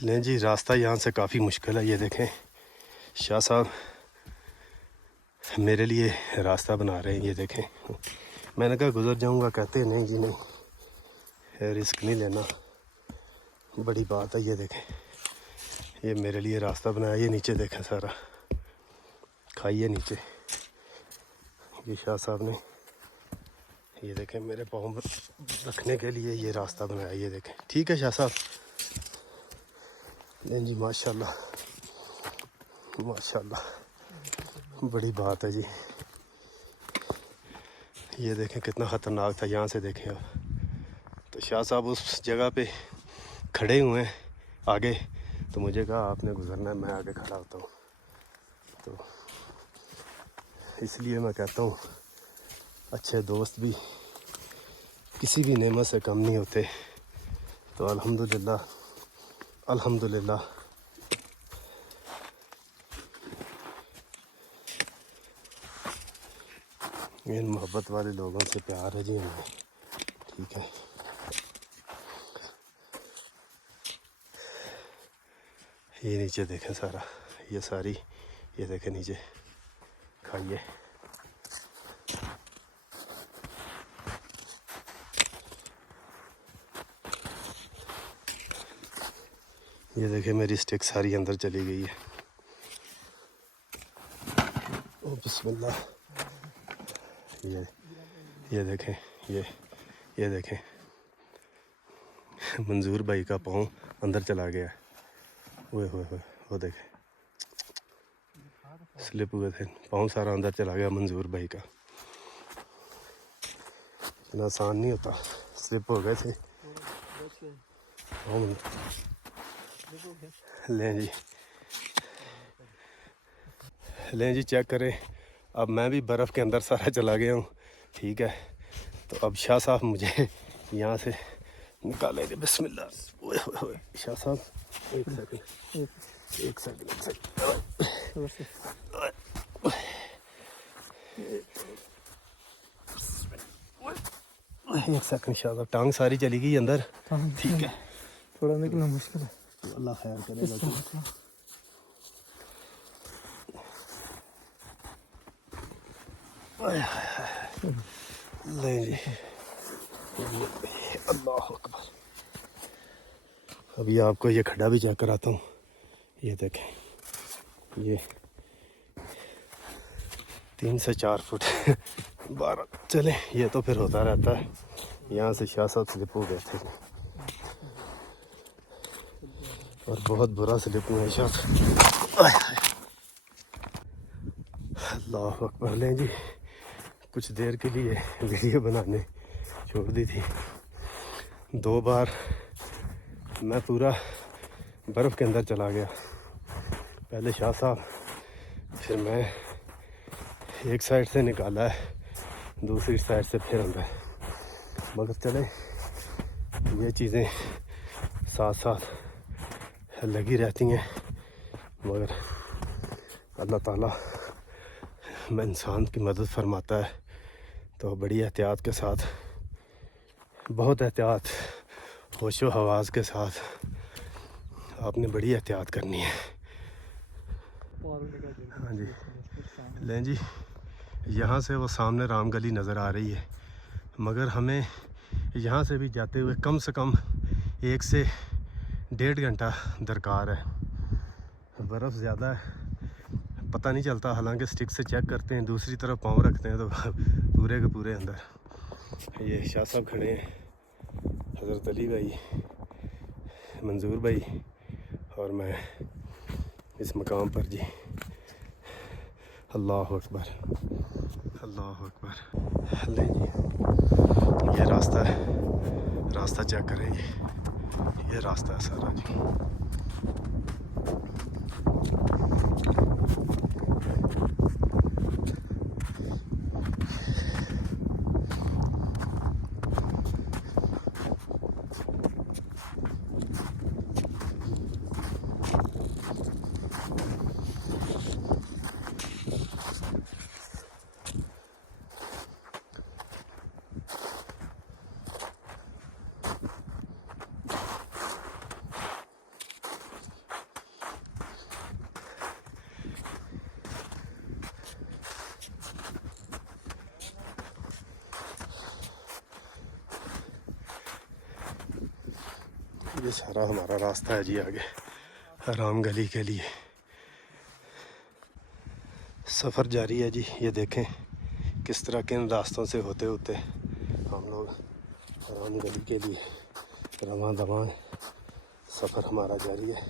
लें जी, रास्ता यहाँ से काफ़ी मुश्किल है। ये देखें शाह साहब मेरे लिए रास्ता बना रहे हैं। ये देखें, मैंने कहा गुज़र जाऊँगा, कहते नहीं जी नहीं, रिस्क नहीं लेना, बड़ी बात है। ये देखें, ये मेरे लिए रास्ता बनाया। ये नीचे देखें सारा, खाइए नीचे। ये शाह साहब ने ये देखें मेरे पाँव रखने के लिए ये रास्ता बनाया। ये देखें, ठीक है शाह साहब। नहीं जी, माशाल्लाह माशाल्लाह, बड़ी बात है जी। ये देखें कितना ख़तरनाक था। यहाँ से देखें आप, तो शाह साहब उस जगह पे खड़े हुए हैं आगे, तो मुझे कहा आपने गुज़रना है, मैं आगे खड़ा होता हूँ। तो इसलिए मैं कहता हूँ अच्छे दोस्त भी किसी भी नेमत से कम नहीं होते। तो अल्हम्दुलिल्लाह अल्हम्दुलिल्लाह इन मोहब्बत वाले लोगों से प्यार है जी हमें, ठीक है। ये नीचे देखें सारा, ये सारी, ये देखें नीचे, खाइए। ये देखें मेरी स्टिक सारी अंदर चली गई है। ओ बिस्मिल्लाह। ये देखें, ये देखें मंजूर भाई का पाँव अंदर चला गया है। ओए होए होए, वो देखें स्लिप हुए थे, पाँव सारा अंदर चला गया मंजूर भाई का। इतना आसान नहीं होता, स्लिप हो गए थे। लें जी चेक करें। अब मैं भी बर्फ़ के अंदर सारा चला गया हूँ, ठीक है। तो अब शाह साहब मुझे यहाँ से निकालेंगे। बिस्मिल्लाह। ओए होए होए, शाह साहब एक सेकंड। एक सेकंड शाह साहब, टांग सारी चली गई अंदर, ठीक है। थोड़ा निकलना मुश्किल है, अल्लाह खैर करेगा। ले जी, अल्लाह अकबर। अभी आपको ये खड्डा भी चेक कराता हूँ। ये देखें, ये 3 से 4 फुट 12। चले, ये तो फिर होता रहता है। यहाँ से शाह साहब स्लिप हो गए थे और बहुत बुरा स्लिप हुआ शाह साहब। अल्लाह अकबर। लें जी, कुछ देर के लिए वीडियो बनाने छोड़ दी थी। 2 बार मैं पूरा बर्फ़ के अंदर चला गया, पहले शाह साहब, फिर मैं एक साइड से निकाला है, दूसरी साइड से फिर अंदर। मगर चले, ये चीज़ें साथ साथ लगी रहती हैं। मगर अल्लाह ताला में इंसान की मदद फरमाता है, तो बड़ी एहतियात के साथ, बहुत एहतियात, होशो हवास के साथ आपने बड़ी एहतियात करनी है। हाँ जी। लें जी, यहाँ से वो सामने राम गली नज़र आ रही है, मगर हमें यहाँ से भी जाते हुए कम से कम 1 से 1.5 घंटा दरकार है। बर्फ़ ज़्यादा है, पता नहीं चलता। हालांकि स्टिक से चेक करते हैं, दूसरी तरफ पाँव रखते हैं तो पूरे के पूरे अंदर। ये शाह साहब खड़े हैं, हज़रत अली भाई, मंजूर भाई और मैं इस मकाम पर जी। अल्लाह अकबर, अल्लाह अकबर। ले जी, ये रास्ता है, रास्ता चेक करें। ये रास्ता है सारा जी। ये सारा हमारा रास्ता है जी आगे राम गली के लिए। सफ़र जारी है जी। ये देखें किस तरह किन रास्तों से होते होते हम लोग राम गली के लिए रवां दवां। सफ़र हमारा जारी है।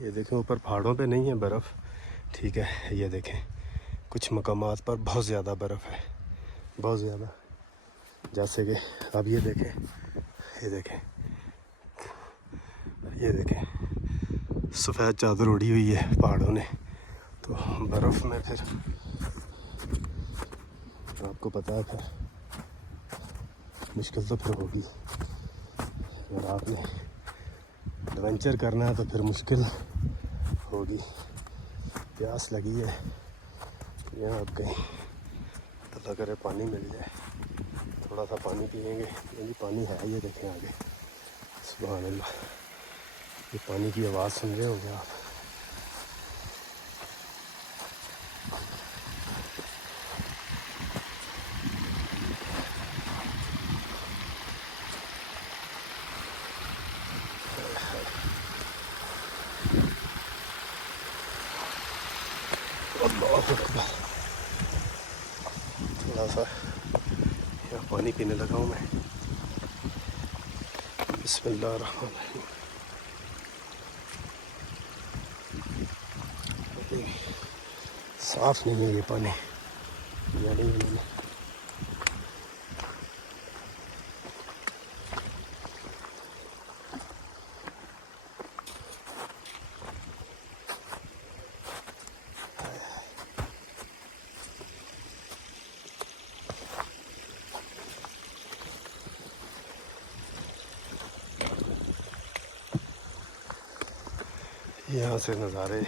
ये देखें ऊपर पहाड़ों पे नहीं है बर्फ़, ठीक है। ये देखें कुछ मकामात पर बहुत ज़्यादा बर्फ़ है, बहुत ज़्यादा। जैसे कि अब ये देखें, ये देखें, ये देखें सफ़ेद चादर उड़ी हुई है पहाड़ों ने। तो बर्फ़ में फिर आपको पता है फिर मुश्किल तो फिर होगी। अगर आपने एडवेंचर करना है तो फिर मुश्किल होगी। प्यास लगी है यहाँ अब कहीं अल्लाह करे पानी मिल जाए, थोड़ा सा पानी पिएंगे। यही पानी है, ये देखें आगे। सुभान अल्लाह, ये पानी की आवाज़ सुन रहे होंगे आप। अल्लाह अकबर। थोड़ा सा यहाँ पानी पीने लगा हूँ मैं। बिस्मिल्लाह रहमान रहीम। साफ नहीं है ये पानी, या नहीं मैंने यहाँ से नज़ारे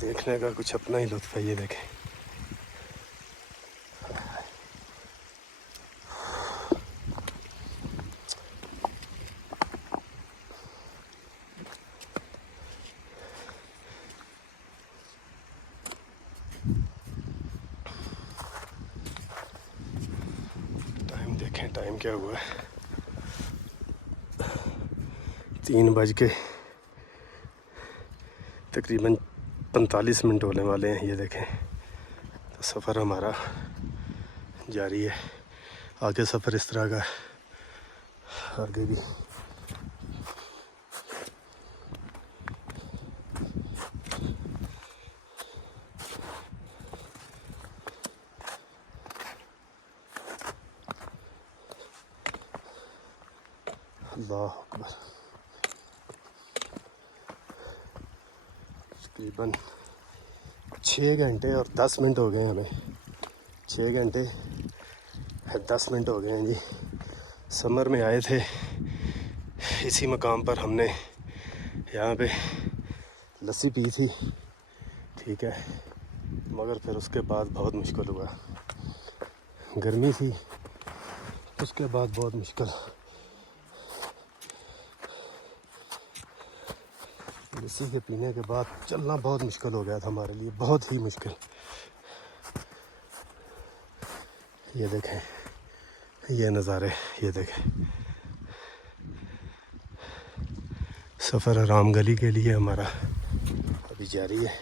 देखने का कुछ अपना ही लुत्फ़ है। ये देखें टाइम देखें, टाइम क्या हुआ है, 3 बज के तकरीबन 45 मिनट होने वाले हैं। ये देखें तो सफ़र हमारा जारी है। आगे सफ़र इस तरह का आगे भी। अल्लाह अकबर। तकरीबन 6 घंटे और 10 मिनट हो गए हमें। 6 घंटे 10 मिनट हो गए हैं जी। समर में आए थे, इसी मकाम पर हमने यहाँ पे लस्सी पी थी, ठीक है। मगर फिर उसके बाद बहुत मुश्किल हुआ, गर्मी थी, उसके बाद बहुत मुश्किल। लस्सी के पीने के बाद चलना बहुत मुश्किल हो गया था हमारे लिए, बहुत ही मुश्किल। ये देखें ये नज़ारे, ये देखें सफ़र राम गली के लिए हमारा अभी जारी है।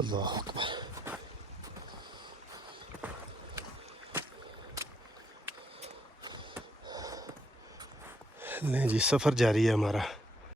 अल्लाह अकबर। नहीं जी, सफ़र जारी है हमारा।